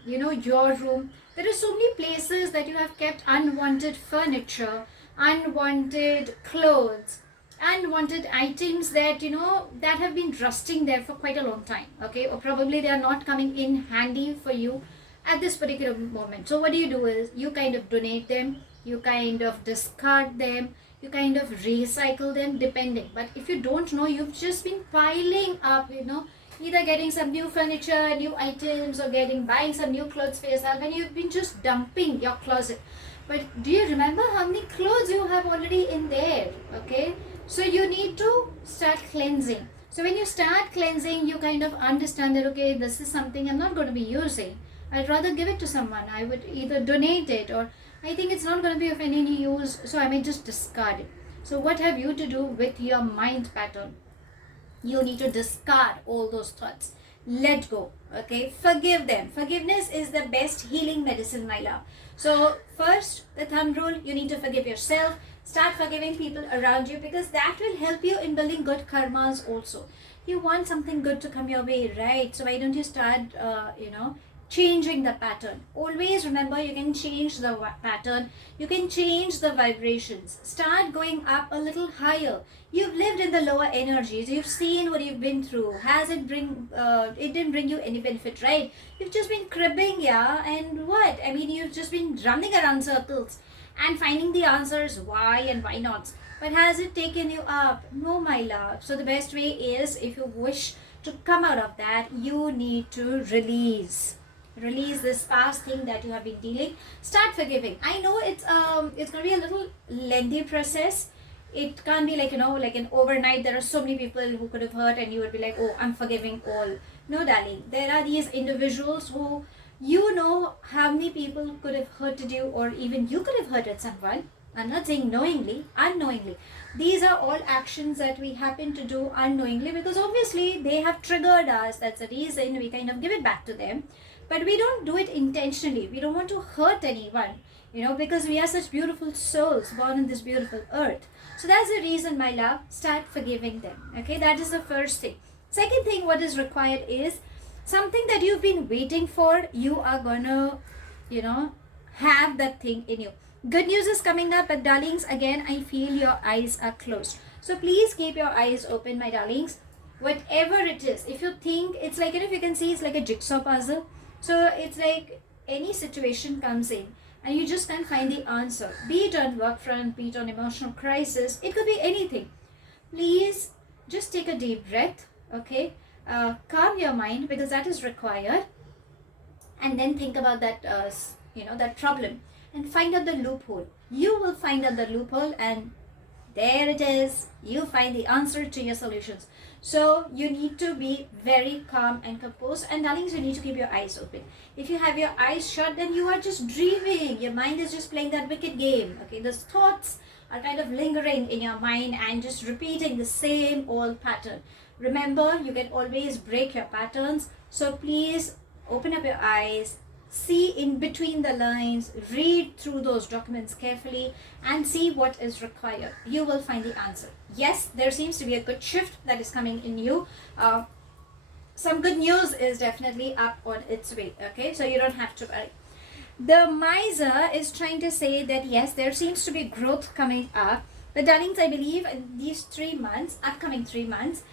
your room. There are so many places that you have kept unwanted furniture, unwanted clothes, unwanted items that that have been rusting there for quite a long time. Okay, or probably they are not coming in handy for you at this particular moment. So what do? Is you kind of donate them, you kind of discard them, you kind of recycle them, depending. But if you don't know, you've just been piling up, either getting some new furniture, new items, or buying some new clothes for yourself, and you've been just dumping your closet. But do you remember how many clothes you have already in there? Okay, so you need to start cleansing. So when you start cleansing, you kind of understand that, okay, this is something I'm not going to be using. I'd rather give it to someone. I would either donate it, or I think it's not going to be of any use, so I may just discard it. So what have you to do with your mind pattern? You need to discard all those thoughts. Let go. Okay, forgive them. Forgiveness is the best healing medicine, my love. So first, the thumb rule, you need to forgive yourself. Start forgiving people around you, because that will help you in building good karmas also. You want something good to come your way, right? So why don't you start changing the pattern? Always remember, you can change the pattern, you can change the vibrations. Start going up a little higher. You've lived in the lower energies, you've seen what you've been through. It didn't bring you any benefit, right? You've just been cribbing, yeah, and what? I mean, you've just been running around circles and finding the answers why and why not. But has it taken you up? No, my love. So the best way is, if you wish to come out of that, you need to release this past thing that you have been dealing. Start forgiving. I know it's going to be a little lengthy process. It can't be like an overnight. There are so many people who could have hurt, and you would be like, oh, I'm forgiving all. No, darling, there are these individuals who, how many people could have hurted you, or even you could have hurted someone. I'm not saying knowingly, unknowingly. These are all actions that we happen to do unknowingly, because obviously they have triggered us. That's the reason we kind of give it back to them. But we don't do it intentionally. We don't want to hurt anyone, because we are such beautiful souls born on this beautiful earth. So that's the reason, my love, start forgiving them. Okay, that is the first thing. Second thing, what is required is something that you've been waiting for. You are gonna, have that thing in you. Good news is coming up, but darlings, again, I feel your eyes are closed. So please keep your eyes open, my darlings. Whatever it is, if you think, it's like, if you can see, it's like a jigsaw puzzle. So it's like any situation comes in and you just can't find the answer. Be it on work front, be it on emotional crisis, it could be anything. Please just take a deep breath, okay? Calm your mind, because that is required. And then think about that, that problem, and find out the loophole. You will find out the loophole, and there it is. You find the answer to your solutions. So you need to be very calm and composed. And darlings, you need to keep your eyes open. If you have your eyes shut, then you are just dreaming. Your mind is just playing that wicked game. Okay, those thoughts are kind of lingering in your mind and just repeating the same old pattern. Remember, you can always break your patterns. So please open up your eyes, see in between the lines, read through those documents carefully, and see what is required. You will find the answer. Yes, there seems to be a good shift that is coming in you. Some good news is definitely up on its way. Okay, so you don't have to worry. The miser is trying to say that yes, there seems to be growth coming up. But darlings, I believe in these 3 months, upcoming 3 months,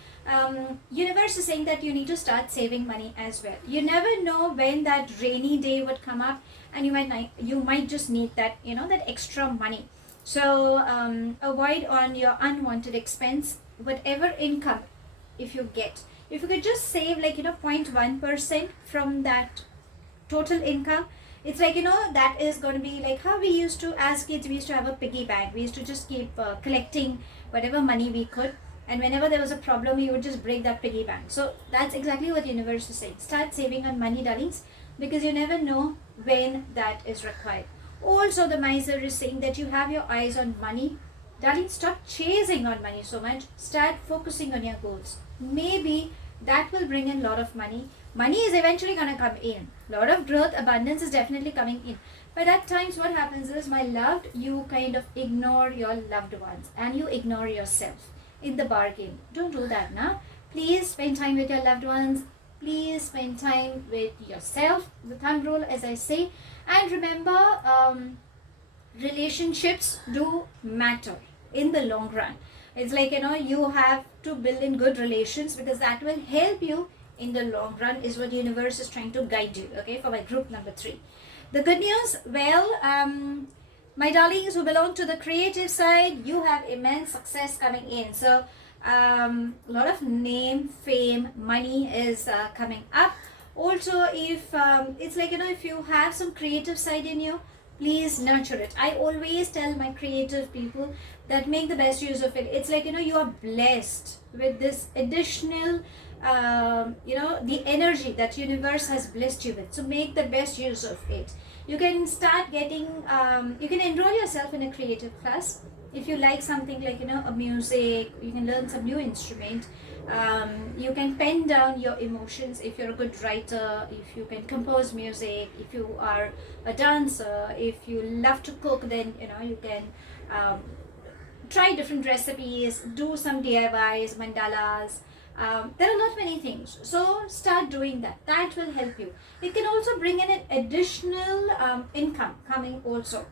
universe is saying that you need to start saving money as well. You never know when that rainy day would come up, and you might just need that, that extra money. So avoid on your unwanted expense. Whatever income, if you could just save 0.1% from that total income, it's like, that is going to be like how we used to, as kids, we used to have a piggy bank. We used to just keep collecting whatever money we could. And whenever there was a problem, we would just break that piggy bank. So that's exactly what universe is saying. Start saving on money, darlings, because you never know when that is required. Also, the miser is saying that you have your eyes on money. Darling, stop chasing on money so much. Start focusing on your goals. Maybe that will bring in a lot of money. Money is eventually going to come in. A lot of growth, abundance is definitely coming in. But at times what happens is, my loved, you kind of ignore your loved ones and you ignore yourself in the bargain. Don't do that now. Please spend time with your loved ones. Please spend time with yourself. The thumb rule, as I say. And remember, relationships do matter in the long run. It's like, you have to build in good relations, because that will help you in the long run, is what the universe is trying to guide you. Okay, for my group number 3. The good news, well, my darlings who belong to the creative side, you have immense success coming in. So a lot of name, fame, money is coming up. Also, if it's like, if you have some creative side in you, please nurture it. I always tell my creative people that make the best use of it. It's like, you are blessed with this additional the energy that universe has blessed you with. So make the best use of it. You can start getting, you can enroll yourself in a creative class. If you like something like, a music, you can learn some new instrument. You can pen down your emotions if you're a good writer, if you can compose music, if you are a dancer, if you love to cook, then, you can try different recipes, do some DIYs, mandalas. There are not many things, so start doing that. That will help you. It can also bring in an additional income coming also,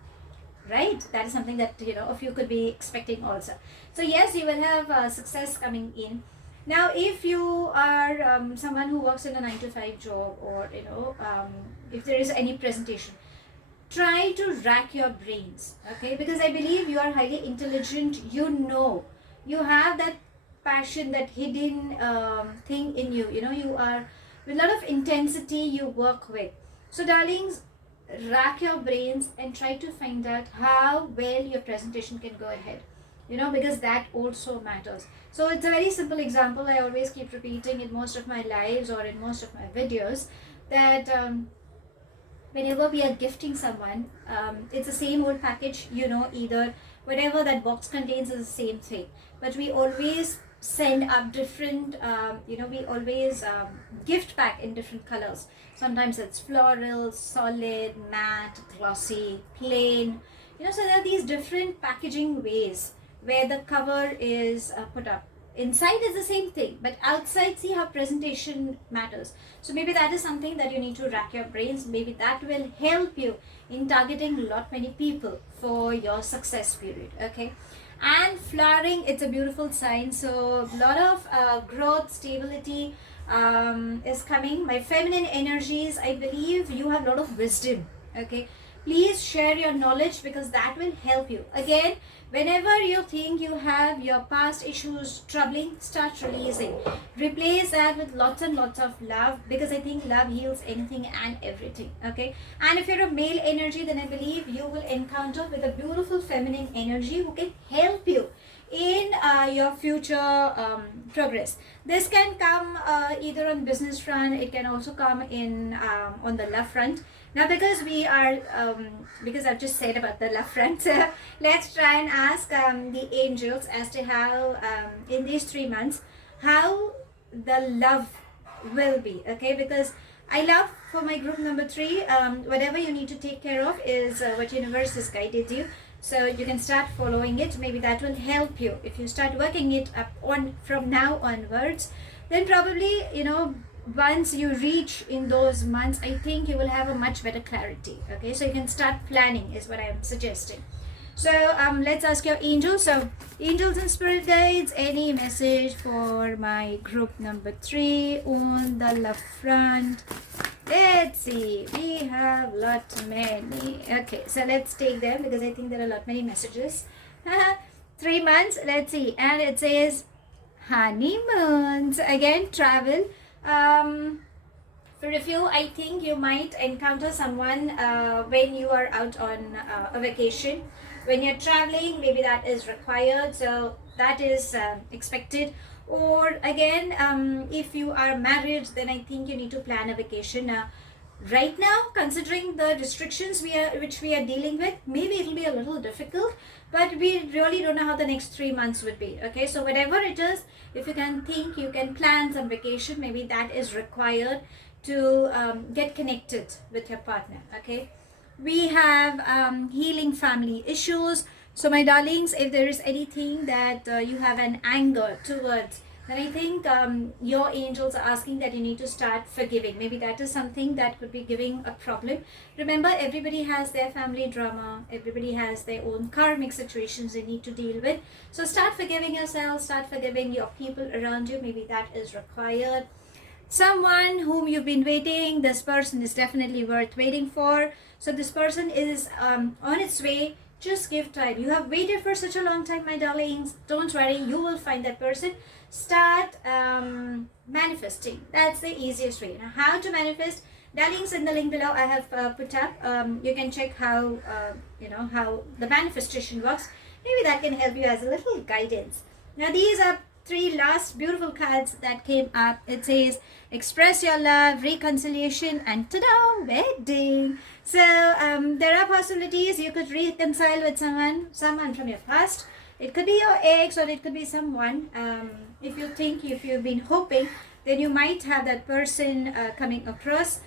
right? That is something that of you could be expecting also. So yes, you will have success coming in. Now, if you are someone who works in a 9-to-5 job, or if there is any presentation, try to rack your brains, okay? Because I believe you are highly intelligent. You have that passion, that hidden thing in you. You are with a lot of intensity you work with. So darlings, rack your brains and try to find out how well your presentation can go ahead, because that also matters. So it's a very simple example I always keep repeating in most of my lives or in most of my videos, that whenever we are gifting someone, it's the same old package, either whatever that box contains is the same thing, but we always send up different, we always gift pack in different colors. Sometimes it's floral, solid, matte, glossy, plain, so there are these different packaging ways where the cover is put up. Inside is the same thing, but outside, see how presentation matters. So maybe that is something that you need to rack your brains. Maybe that will help you in targeting a lot many people for your success period. Okay. And flowering, it's a beautiful sign. So a lot of growth, stability is coming. My feminine energies, I believe you have a lot of wisdom. Okay. Please share your knowledge, because that will help you. Again, whenever you think you have your past issues troubling, start releasing. Replace that with lots and lots of love, because I think love heals anything and everything. Okay. And if you're a male energy, then I believe you will encounter with a beautiful feminine energy who can help you in your future progress. This can come either on business front, it can also come in on the love front. Now, because we are, because I've just said about the love front, let's try and ask the angels as to how, in these 3 months, how the love will be. Okay, because I love, for my group number 3, whatever you need to take care of is what universe has guided you. So you can start following it. Maybe that will help you. If you start working it up on from now onwards, then probably, once you reach in those months, I think you will have a much better clarity. Okay, so you can start planning is what I'm suggesting. So let's ask your angels. So angels and spirit guides, any message for my group number 3 on the love front? Let's see, we have lot many. Okay, so let's take them, because I think there are a lot many messages. 3 months, let's see. And it says honeymoons, again travel. For a few, I think you might encounter someone when you are out on a vacation. When you're traveling, maybe that is required, so that is expected. Or again, if you are married, then I think you need to plan a vacation. Right now, considering the restrictions which we are dealing with, maybe it'll be a little difficult, but we really don't know how the next 3 months would be. Okay, so whatever it is, if you can think, you can plan some vacation, maybe that is required to get connected with your partner. Okay, we have healing family issues. So my darlings, if there is anything that you have an anger towards, then I think your angels are asking that you need to start forgiving. Maybe that is something that could be giving a problem. Remember, everybody has their family drama. Everybody has their own karmic situations they need to deal with. So start forgiving yourself, start forgiving your people around you. Maybe that is required. Someone whom you've been waiting, this person is definitely worth waiting for. So this person is on its way. Just give time. You have waited for such a long time, my darlings. Don't worry, you will find that person. Start manifesting. That's the easiest way. Now, how to manifest? Darlings, in the link below I have put up. You can check how how the manifestation works. Maybe that can help you as a little guidance. Now, these are 3 last beautiful cards that came up. It says express your love, reconciliation, and ta-da, wedding. So there are possibilities you could reconcile with someone from your past. It could be your ex, or it could be someone. If you've been hoping, then you might have that person coming across.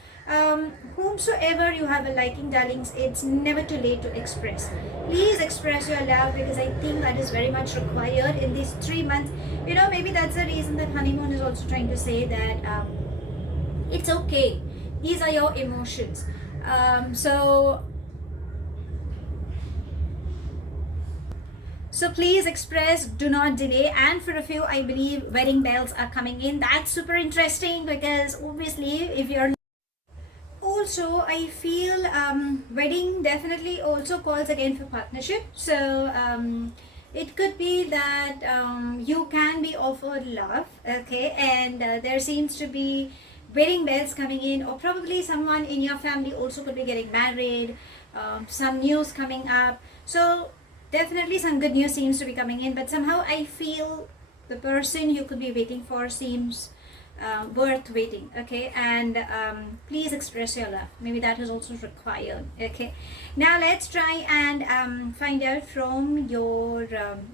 Whomsoever you have a liking, darlings, it's never too late to express. Please express your love, because I think that is very much required in these 3 months. Maybe that's the reason that honeymoon is also trying to say that it's okay. These are your emotions. So please express, do not delay. And for a few, I believe wedding bells are coming in. That's super interesting, because obviously if you're also, I feel wedding definitely also calls again for partnership. So it could be that you can be offered love, okay, and there seems to be wedding bells coming in, or probably someone in your family also could be getting married, some news coming up. So definitely some good news seems to be coming in, but somehow I feel the person you could be waiting for seems worth waiting, okay? And please express your love. Maybe that is also required, okay? Now let's try and find out from your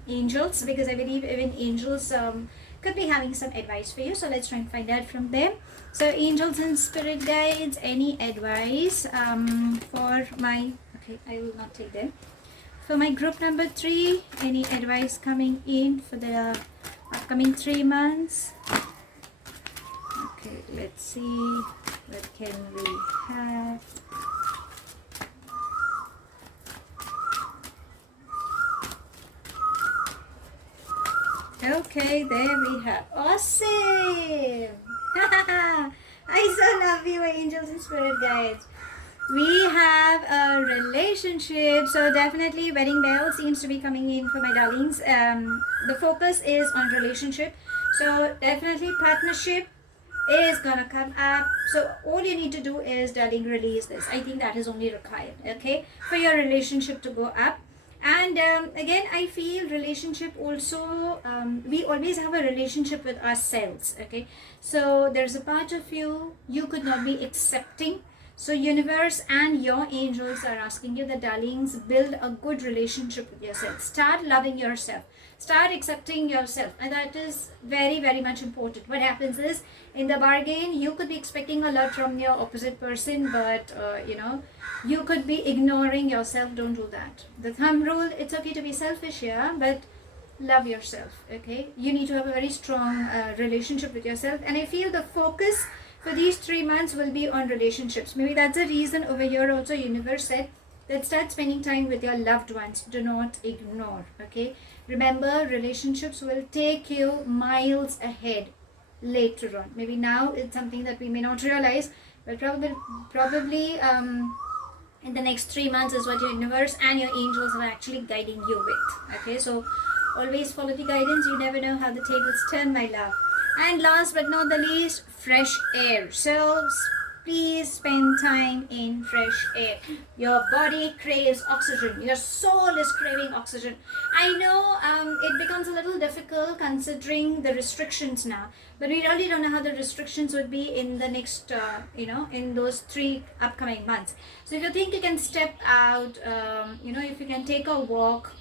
angels, because I believe even angels could be having some advice for you. So let's try and find out from them. So angels and spirit guides, any advice for my, okay, I will not take them. For my group number 3, any advice coming in for the upcoming 3 months? Okay, let's see, what can we have? Okay, there we have. Awesome! I so love you, angels and spirit guides. We have a relationship, so definitely wedding bell seems to be coming in for my darlings. The focus is on relationship, so definitely partnership is gonna come up. So all you need to do is, darling, release this. I think that is only required, okay, for your relationship to go up. And again, I feel relationship also, we always have a relationship with ourselves, okay? So there's a part of you could not be accepting. So universe and your angels are asking you, the darlings, build a good relationship with yourself. Start loving yourself. Start accepting yourself. And that is very, very much important. What happens is, in the bargain, you could be expecting a lot from your opposite person, but you know, you could be ignoring yourself. Don't do that. The thumb rule, it's okay to be selfish, yeah, but love yourself, okay? You need to have a very strong relationship with yourself. And I feel the focus for these 3 months will be on relationships. Maybe that's the reason over here also universe said that start spending time with your loved ones. Do not ignore, okay? Remember, relationships will take you miles ahead later on. Maybe now it's something that we may not realize, but probably in the next 3 months is what your universe and your angels are actually guiding you with, okay? So always follow the guidance. You never know how the tables turn, my love. And last but not the least, fresh air. So please spend time in fresh air. Your body craves oxygen. Your soul is craving oxygen. I know it becomes a little difficult considering the restrictions now, but we really don't know how the restrictions would be in the next, you know, in those 3 upcoming months. So if you think you can step out, you know, if you can take a walk,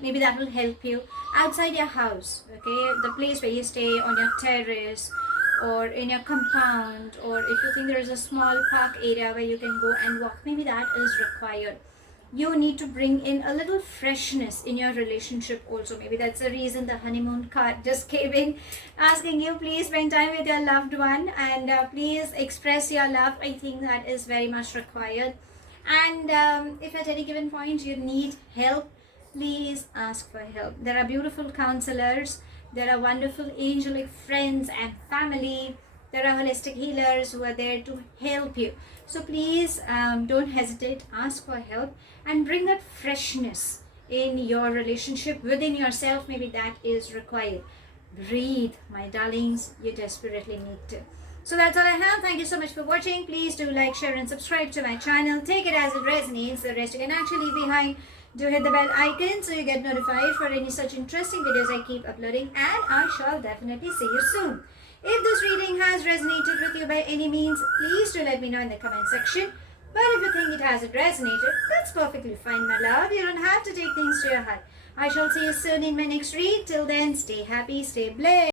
maybe that will help you outside your house, okay, the place where you stay, on your terrace, or in your compound, or if you think there is a small park area where you can go and walk, maybe that is required. You need to bring in a little freshness in your relationship also. Maybe that's the reason the honeymoon card just came in, asking you, please spend time with your loved one and please express your love. I think that is very much required. And if at any given point you need help, please ask for help. There are beautiful counselors. There are wonderful angelic friends and family. There are holistic healers who are there to help you. So please don't hesitate, ask for help and bring that freshness in your relationship within yourself. Maybe that is required. Breathe, my darlings, you desperately need to. So that's all I have. Thank you so much for watching. Please do like, share and subscribe to my channel. Take it as it resonates. The rest you can actually leave behind. Do hit the bell icon so you get notified for any such interesting videos I keep uploading, and I shall definitely see you soon. If this reading has resonated with you by any means, please do let me know in the comment section. But if you think it hasn't resonated, that's perfectly fine, my love. You don't have to take things to your heart. I shall see you soon in my next read. Till then, stay happy, stay blessed.